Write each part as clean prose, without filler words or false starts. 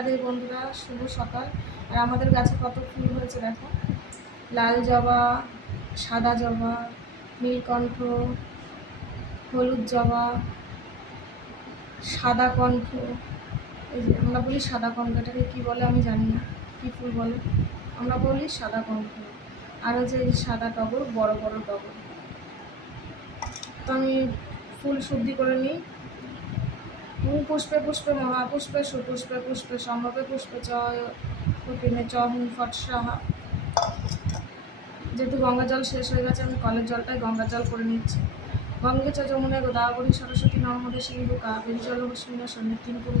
রাধে বন্ধুরা, শুভ সকাল। আর আমাদের গাছে কত ফুল হয়েছে দেখো, লাল জবা, সাদা জবা, নীলকণ্ঠ, হলুদ জবা, সাদা কণ্ঠ। এই যে আমরা বলি সাদা কণ্ঠ, এটাকে কী বলে আমি জানি না, কী ফুল বলে, আমরা বলি সাদা কণ্ঠ। আর হচ্ছে এই সাদা টগর, বড় বড় টগর। তো আমি ফুল শুদ্ধি করে নিই। পুষ্পে পুষ্পে মহাপুষ্পে সুপুষ্পে পুষ্পে সম্ভবে পুষ্পে চ কঠিনে চ হুম ফট সাহা। যেহেতু গঙ্গা জল শেষ হয়ে গেছে, আমি কলের জলটাই গঙ্গা জল করে নিচ্ছি। গঙ্গে চ যমুনে গোদাবরী সরস্বতী নর্মদে সিন্ধু কাবেরী জলভূষ্মিনা সন্নিধিন কুরু।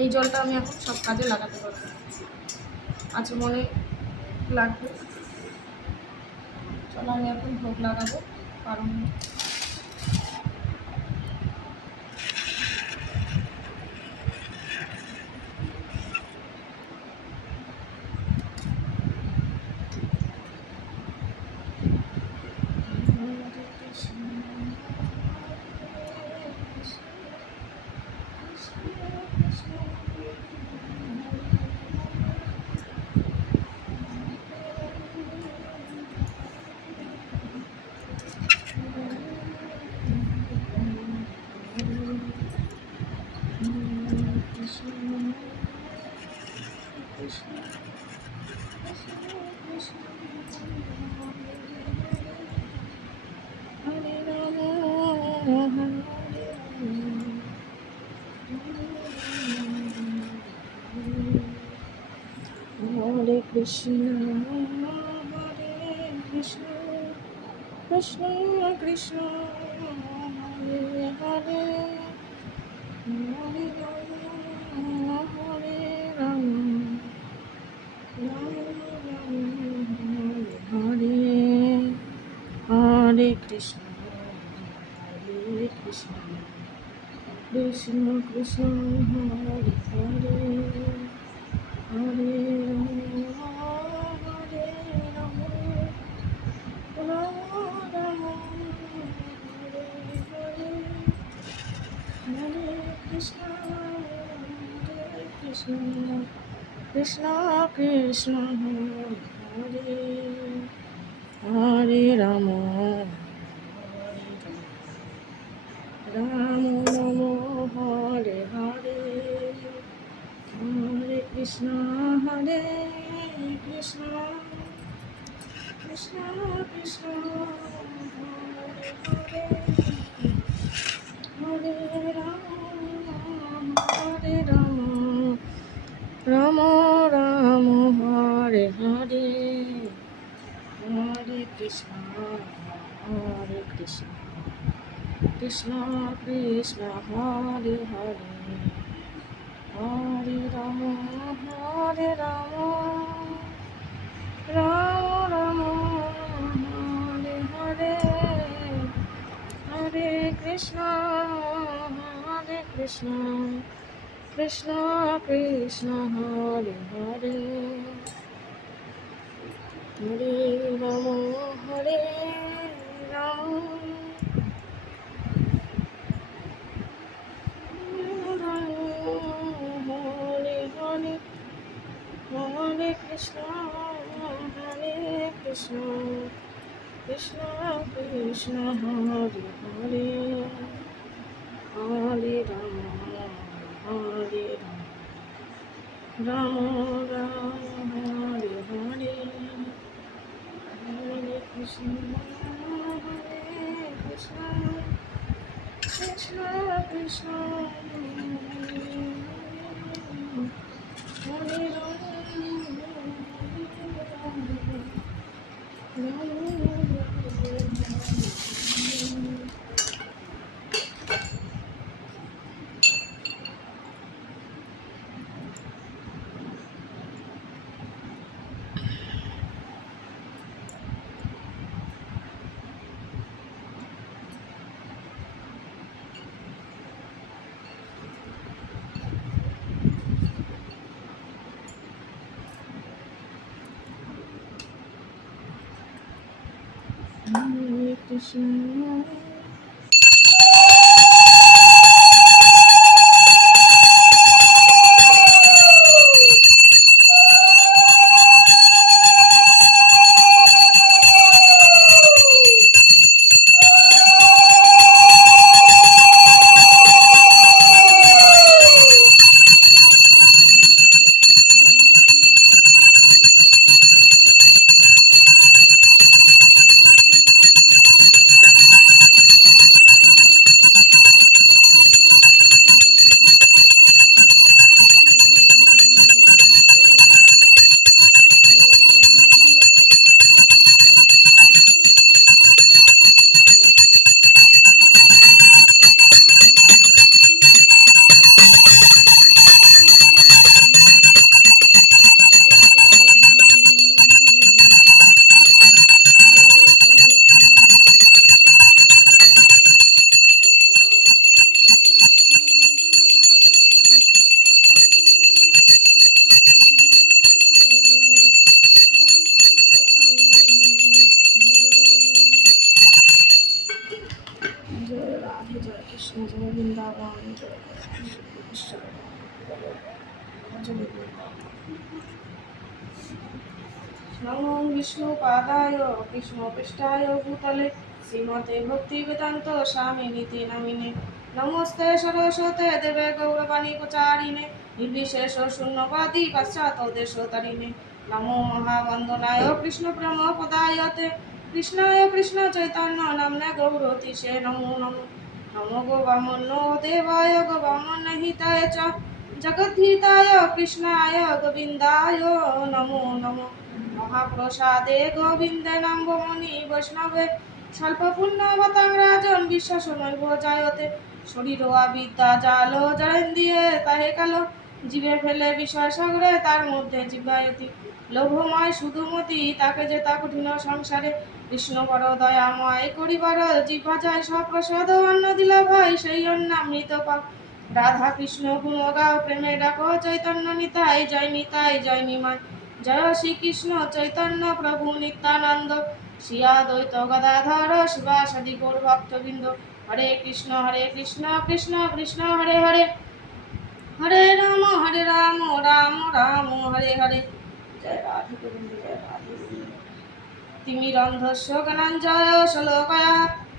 এই জলটা আমি এখন সব কাজে লাগাতে পারবো, আচ্ছা মনে লাগবে। চলো আমি এখন ভোগ লাগাবো, কারণ Hare Krishna, Hare Krishna, Krishna Krishna, Hare Hare, Hare Rama, Hare Rama, Rama Rama, Hare Hare Krishna, Hare Krishna, Krishna Krishna, Hare Hare, Hare Rama, Hare Rama, Rama Rama, Hare Hare, Hare Krishna, Hare Krishna, Krishna Krishna, Hare Hare, Hare Rama, Rama Rama, Hare Hare, Hare Krishna, Hare Krishna, Krishna Krishna, Hare Hare, Hare Rama, Hare Rama, Rama Rama, Hare Hare, Hare Krishna, Hare Krishna, Krishna Krishna, Hare Hare, Hare Rama, Hare Rama, Rama Rama, Hare Hare, Hare Krishna, Hare Krishna, Krishna Krishna, Hare Hare, Hare Rama, Hare Rama, Hare Krishna, Hare Krishna, Krishna Krishna, Hare Hare, Hare Rama, Hare Rama, Rama Rama, Hare Hare, Hare Krishna, Hare Krishna, Krishna Krishna, Hare Rama, Hare Krishna. নমো বিষ্ণুপাদায় কৃষ্ণপৃষ্ঠায় ভূতলে শ্রীমতে ভক্তিবেদান্ত স্বামিনীতি নামিনে নমস্তে সরস্বতে দেবে গৌরবাণী প্রচারিণে নির্বিশেষ শূন্যবাদী পাশ্চাত্য দেশতারিণে নমো মহাবন্দনায় কৃষ্ণ প্রেম পদায়তে কৃষ্ণায় কৃষ্ণ চৈতন্য নামনে গৌরতিশে নমো নমো নমো গো বামনো দেবায় গো বামন হিতায় চ জগদ্ধিতায় কৃষ্ণায় গোবিন্দায় নমো নমো মহাপ্রসাদে গোবিন্দে নাম্বমণি বৈষ্ণবে স্বল্প পুণ্যবতাং রাজন বিশ্বাসনৈব জায়তে শরীর বিদ্যা জালো জরেন্দ্রিয়ে তাহে কালো জীবে ফেলে বিষয় সাগরে তার মধ্যে জীবায়তি লোভময় সুধুমতি তাকে যে তা কঠিন সংসারে কৃষ্ণ বড় দয়াময় করিবার জিহ্বা যায় সপ্রসাদ অন্ন দিলা ভাই সেই অন্নামৃত পাও রাধা কৃষ্ণ গুণ গাও প্রেমে ডাকো চৈতন্য নিতাই জয় নিমায় জয় শ্রীকৃষ্ণ চৈতন্য প্রভু নিত্যানন্দ শ্রী দ্বৈত গদাধর শিবাসাদি গৌর ভক্তবৃন্দ হরে কৃষ্ণ কৃষ্ণ কৃষ্ণ হরে হরে হরে রাম রাম রাম হরে হরে জয় রাধে গোবিন্দ জয় রাধে তিমিরন্ধস্য জ্ঞানাঞ্জয় শ্লোকয়া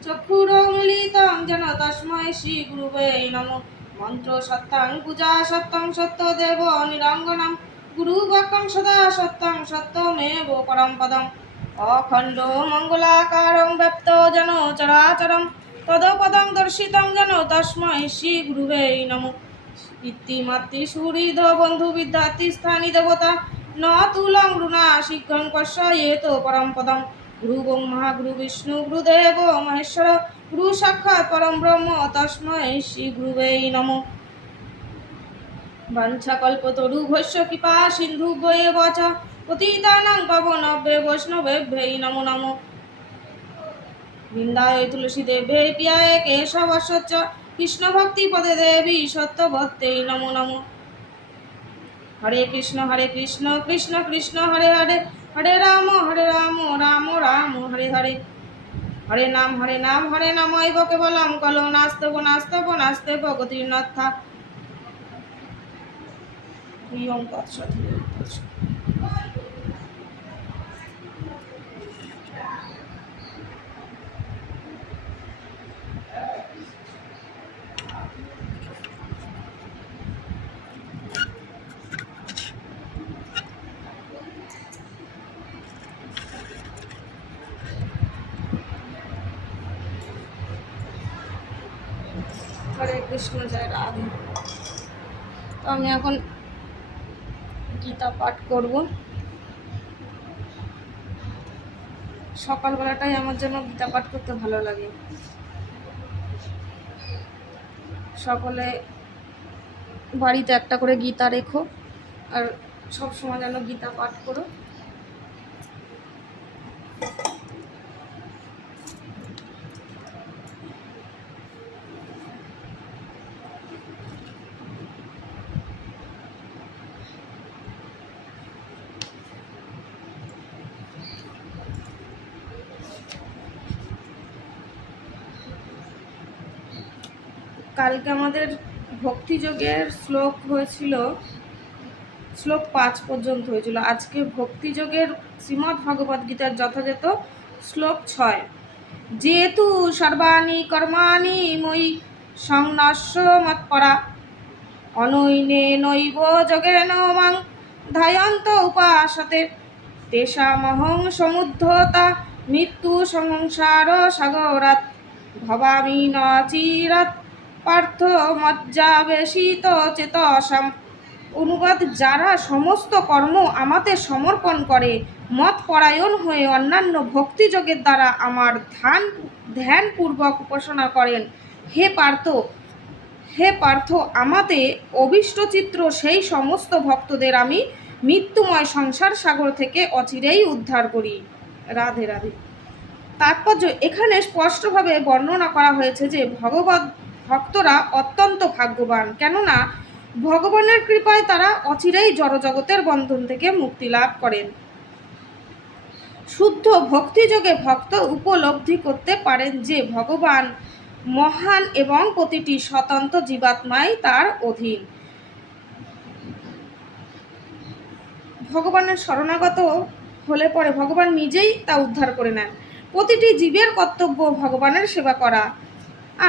চক্ষুরৌমিলিতং যেন তস্मै শ্রী গুরুবে নমঃ মন্ত্র সত্যাং পূজা সত্যং সত্যদেব নিরঙ্গনম গুরু বাক্যং সদা সত্যং সত্যমেব পরম পদম অখণ্ড মঙ্গলাকারং ব্যপ্ত যেন চরাচরম তদপদং দর্শিতং যেন তস্मै শ্রী গুরুবে নমঃ পিতৃমাতৃ সুহৃদ বন্ধু বিদ্যার্থী স্থানী দেবতা ন তুলং রুণা শীঘ্রং পশ্যায়েত পরম পদম গুরু মহাগুরু বিষ্ণু গুরুদেব মহেশ্বর গুরু সাক্ষাৎ পরম ব্রহ্ম তস্मै শ্রী গুরুবে নমঃ বাঞ্ছাকল্পতরু ভস্য কৃপা সিন্ধু বয়ে বচ পতিতানাং পাবনভ্যে বৈষ্ণবেভ্যৈ নমো নমো বৃন্দায় তুলসী দেবে পিয়ায় কেশবস্য কৃষ্ণ ভক্তি পদে দেবী সত্যবত্যৈ নমো নমো হরে কৃষ্ণ কৃষ্ণ কৃষ্ণ হরে হরে হরে রাম রাম রাম হরে হরে হরে নাম হরে নামৈব কেবলম কলো নাস্তব নাস্তব নাস্তে গতির্নথা ওম তৎসৎ। হরে কৃষ্ণ জয় রাধে। তো আমি এখন গীতা পাঠ করব। সকালবেলাটাই আমার জন্য গীতা পাঠ করতে ভালো লাগে। সকলে বাড়িতে একটা করে গীতা রেখো আর সব সময় যেন গীতা পাঠ করো। কালকে আমাদের ভক্তিযোগের শ্লোক হয়েছিল, শ্লোক 5 পর্যন্ত হয়েছিল। আজকে ভক্তিযোগের শ্রীমদ্ ভগবদ গীতার যথাযথ শ্লোক 6। যেতু সর্বাণি কর্মাণি ময়ি সংন্যস্য মৎপরা অনৈনে নৈব যোগেন মাং ধ্যায়ন্ত উপাসতে তেষামহং সমুদ্ধতা মৃত্যু সংসার সাগরাৎ ভবামি ন চিরাৎ পার্থ মজ্জাবেশিত চেতসাম। অনুবাদ: যারা সমস্ত কর্ম আমাতে সমর্পণ করে মতপরায়ণ হয়ে অন্যান্য ভক্তিযোগের দ্বারা আমার ধ্যানপূর্বক উপাসনা করেন, হে পার্থ, আমাতে অবিষ্টচিত্র সেই সমস্ত ভক্তদের আমি মৃত্যুময় সংসার সাগর থেকে অচিরেই উদ্ধার করি। রাধে রাধে। তাৎপর্য: এখানে স্পষ্টভাবে বর্ণনা করা হয়েছে যে ভক্তরা অত্যন্ত ভাগ্যবান, কেননা ভগবানের কৃপায় তারা অচিরেই জড়জগতের বন্ধন থেকে মুক্তি লাভ করেন। শুদ্ধ ভক্তিযোগে ভক্ত উপলব্ধি করতে পারেন যে ভগবান মহান এবং প্রতিটি স্বতন্ত্র জীবাত্মাই তার অধীন। ভগবানের শরণাগত হলে পরে ভগবান নিজেই তা উদ্ধার করে নেন। প্রতিটি জীবের কর্তব্য ভগবানের সেবা করা,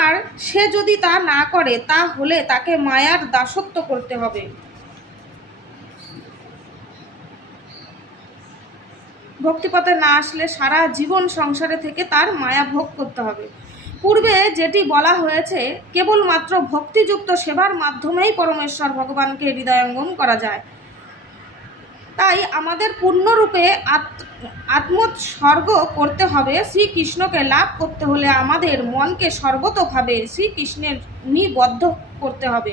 আর সে যদি তা না করে তাহলে তাকে মায়ার দাসত্ব করতে হবে। ভক্তিপথে না আসলে সারা জীবন সংসারে থেকে তার মায়া ভোগ করতে হবে। পূর্বে যেটি বলা হয়েছে, কেবলমাত্র ভক্তিযুক্ত সেবার মাধ্যমেই পরমেশ্বর ভগবানকে হৃদয়ঙ্গম করা যায়। তাই আমাদের পূর্ণরূপে আত্মোৎসর্গ করতে হবে। শ্রীকৃষ্ণকে লাভ করতে হলে আমাদের মনকে সর্বতোভাবে শ্রীকৃষ্ণের নিবদ্ধ করতে হবে।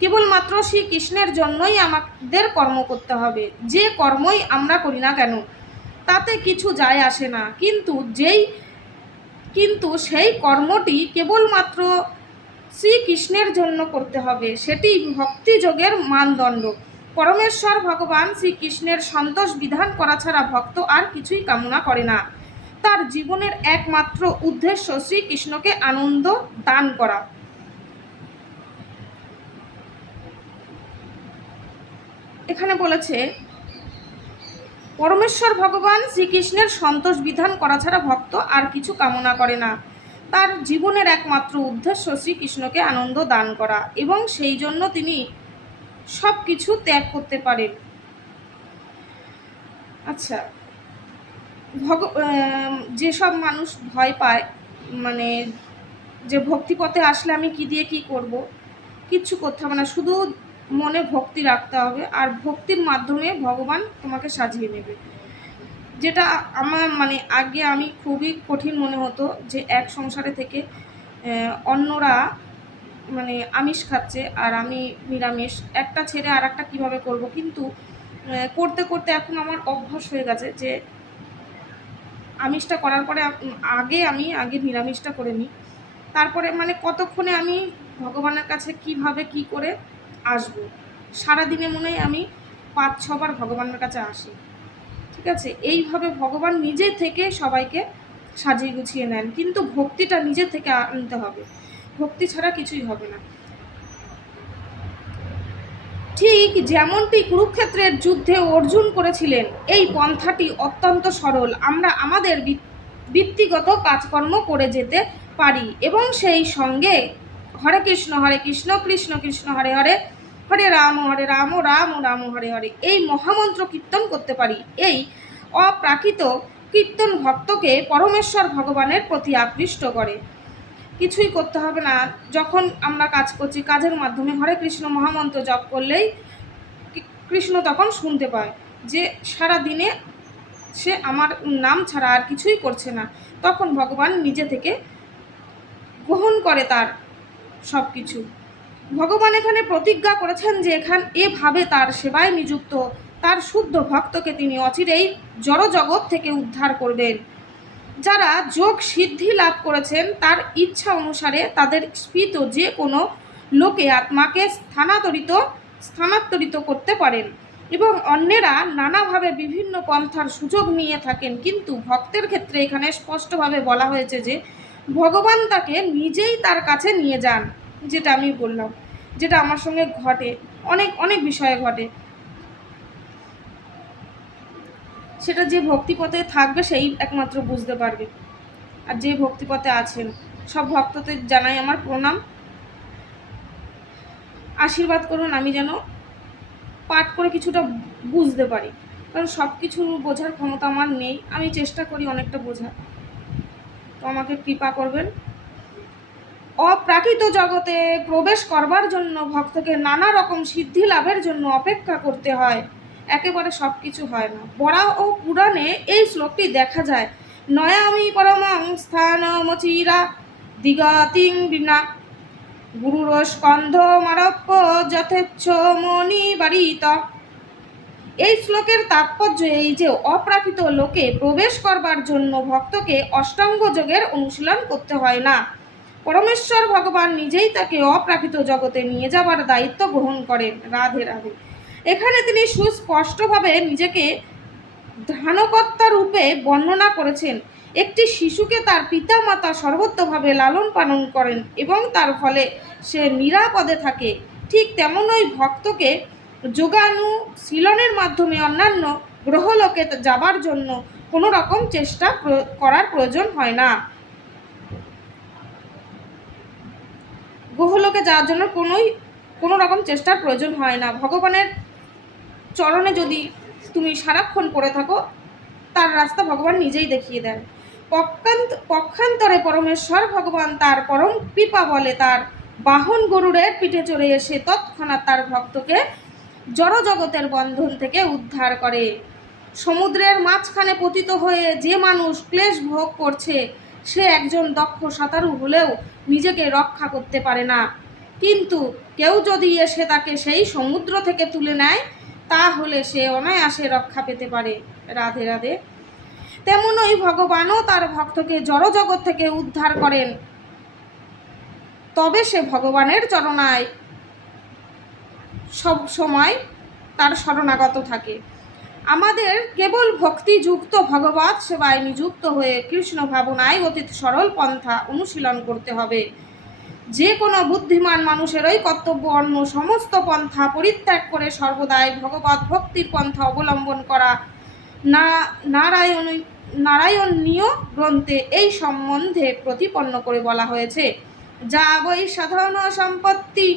কেবলমাত্র শ্রীকৃষ্ণের জন্যই আমাদের কর্ম করতে হবে। যে কর্মই আমরা করি না কেন তাতে কিছু যায় আসে না, কিন্তু সেই কর্মটি কেবলমাত্র শ্রীকৃষ্ণের জন্য করতে হবে। সেটি ভক্তিযোগের মানদণ্ড। পরমেশ্বর ভগবান শ্রীকৃষ্ণের সন্তোষ বিধান করা ছাড়া ভক্ত আর কিছুই কামনা করে না। তার জীবনের একমাত্র উদ্দেশ্য শ্রীকৃষ্ণকে আনন্দ দান করা। এখানে বলেছে, পরমেশ্বর ভগবান শ্রীকৃষ্ণের সন্তোষ বিধান করা ছাড়া ভক্ত আর কিছু কামনা করে না। তার জীবনের একমাত্র উদ্দেশ্য শ্রীকৃষ্ণকে আনন্দ দান করা, এবং সেই জন্য তিনি সব কিছু ত্যাগ করতে পারেন। আচ্ছা, যেসব মানুষ ভয় পায়, মানে যে ভক্তিপথে আসলে আমি কি দিয়ে কি করব, কিচ্ছু করতে হবে না, শুধু মনে ভক্তি রাখতে হবে, আর ভক্তির মাধ্যমে ভগবান তোমাকে সাজিয়ে নেবে। যেটা আমার আগে আমি খুবই কঠিন মনে হতো যে এক সংসারে থেকে অন্যরা আমিষ খাচ্ছে আর আমি নিরামিষ, একটা ছেড়ে আর একটা কীভাবে করবো। কিন্তু করতে করতে এখন আমার অভ্যাস হয়ে গেছে যে আমিষটা করার পরে আগে নিরামিষটা করে নিই, তারপরে কতক্ষণে আমি ভগবানের কাছে কিভাবে কি করে আসব। সারাদিনে মনে হয় আমি 5-6 বার ভগবানের কাছে আসি। ঠিক আছে, এইভাবে ভগবান নিজে থেকে সবাইকে সাজিয়ে গুছিয়ে নেন, কিন্তু ভক্তিটা নিজে থেকে আনতে হবে। ভক্তি ছাড়া কিছুই হবে না। ঠিক যেমনটি কুরুক্ষেত্রের যুদ্ধে অর্জুন করেছিলেন, এই পন্থাটি অত্যন্ত সরল। আমরা আমাদের বৃত্তিগত কাজকর্ম করে যেতে পারি এবং সেই সঙ্গে হরে কৃষ্ণ কৃষ্ণ কৃষ্ণ হরে হরে, হরে রাম রাম রাম হরে হরে এই মহামন্ত্র কীর্তন করতে পারি। এই অপ্রাকৃত কীর্তন ভক্তকে পরমেশ্বর ভগবানের প্রতি আকৃষ্ট করে। কিছুই করতে হবে না। যখন আমরা কাজ করছি, কাজের মাধ্যমে হরে কৃষ্ণ মহামন্ত্র জপ করলেই কৃষ্ণ তখন শুনতে পায় যে সারা দিনে সে আমার নাম ছাড়া আর কিছুই করছে না। তখন ভগবান নিজে থেকে গ্রহণ করে তার সব কিছু। ভগবান এখানে প্রতিজ্ঞা করেছেন যে এভাবে তার সেবায় নিযুক্ত তার শুদ্ধ ভক্তকে তিনি অচিরেই জড়জগৎ থেকে উদ্ধার করবেন। যারা যোগ সিদ্ধি লাভ করেছেন তার ইচ্ছা অনুসারে তাদের স্ফীত যে কোনো লোকে আত্মাকে স্থানান্তরিত করতে পারেন, এবং অন্যেরা নানাভাবে বিভিন্ন পন্থার সুযোগ নিয়ে থাকেন। কিন্তু ভক্তের ক্ষেত্রে এখানে স্পষ্টভাবে বলা হয়েছে যে ভগবান তাকে নিজেই তার কাছে নিয়ে যান। যেটা আমি বললাম, যেটা আমার সঙ্গে ঘটে, অনেক বিষয়ে ঘটে। সেটা যে ভক্তিপথে থাকবে সেই একমাত্র বুঝতে পারবে। আর যে ভক্তিপথে আছেন সব ভক্তদের জানাই আমার প্রণাম। আশীর্বাদ করুন আমি যেন পাঠ করে কিছুটা বুঝতে পারি, কারণ সব কিছু বোঝার ক্ষমতা আমার নেই। আমি চেষ্টা করি অনেকটা বোঝার, তো আমাকে কৃপা করবেন। অপ্রাকৃত জগতে প্রবেশ করবার জন্য ভক্তকে নানা রকম সিদ্ধি লাভের জন্য অপেক্ষা করতে হয়, একেবারে সব কিছু হয় না। বরা ও পুরাণে এই শ্লোকটি দেখা যায়, নয়ামি পরমং স্থানমচিরা দিগতিং বিনা গুরুর স্কন্ধ মারপ্য যথেচ্ছ মনি বাড়িত। এই শ্লোকের তাৎপর্য এই যে অপ্রাকৃত লোকে প্রবেশ করবার জন্য ভক্তকে অষ্টাঙ্গ যোগের অনুশীলন করতে হয় না। পরমেশ্বর ভগবান নিজেই তাকে অপ্রাকৃত জগতে নিয়ে যাবার দায়িত্ব গ্রহণ করেন। রাধে রাধে। এখানে তিনি সুস্পষ্টভাবে নিজেকে ধ্যানকর্তা রূপে বর্ণনা করেছেন। একটি শিশুকে তার পিতা মাতা সর্বত্রভাবে লালন পালন করেন এবং তার ফলে সে নিরাপদে থাকে, ঠিক তেমনই ভক্তকে যোগানুশীলনের মাধ্যমে অন্যান্য গ্রহলোকে যাবার জন্য কোনো রকম চেষ্টা করার প্রয়োজন হয় না। গ্রহলোকে যাওয়ার জন্য কোনো রকম চেষ্টার প্রয়োজন হয় না। ভগবানের চরণে যদি তুমি সারাক্ষণ পড়ে থাকো, তার রাস্তা ভগবান নিজেই দেখিয়ে দেন। পক্ষান্তরে পরমেশ্বর ভগবান তার পরম কৃপা বলে তার বাহন গরুড়ের পিঠে চড়ে এসে তৎক্ষণাৎ তার ভক্তকে জড়জগতের বন্ধন থেকে উদ্ধার করে। সমুদ্রের মাঝখানে পতিত হয়ে যে মানুষ ক্লেশ ভোগ করছে, সে একজন দক্ষ সাঁতারু হলেও নিজেকে রক্ষা করতে পারে না। কিন্তু কেউ যদি এসে তাকে সেই সমুদ্র থেকে তুলে নেয়, তাহলে সে অনায়াসে রক্ষা পেতে পারে। রাধে রাধে। তেমনই ভগবানও তার ভক্তকে জড়জগৎ থেকে উদ্ধার করেন, তবে সে ভগবানের চরণায় সব সময় তার শরণাগত থাকে। আমাদের কেবল ভক্তিযুক্ত ভগবৎ সেবায় নিযুক্ত হয়ে কৃষ্ণ ভাবনায় অতীত সরল পন্থা অনুশীলন করতে হবে। যে কোনো বুদ্ধিমান মানুষেরই কর্তব্য অন্য সমস্ত পন্থা পরিত্যাগ করে সর্বদাই ভগবৎ ভক্তির পন্থা অবলম্বন করা। নারায়ণীয় গ্রন্থে এই সম্বন্ধে প্রতিপন্ন করে বলা হয়েছে, যা বৈ সাধন সম্পত্তি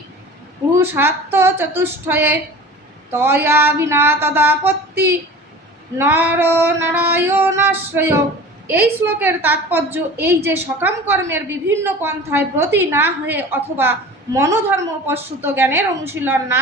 পুরুষার্থ চতুষ্টয়ে তয়া বিনা তদাপত্তি নর নারায়ণাশ্রয়। এই শ্লোকের তাৎপর্য এই যে সকাম কর্মের বিভিন্ন পন্থায় ব্রতী না হয়ে অথবা মনোধর্ম প্রসূত জ্ঞানের অনুশীলন না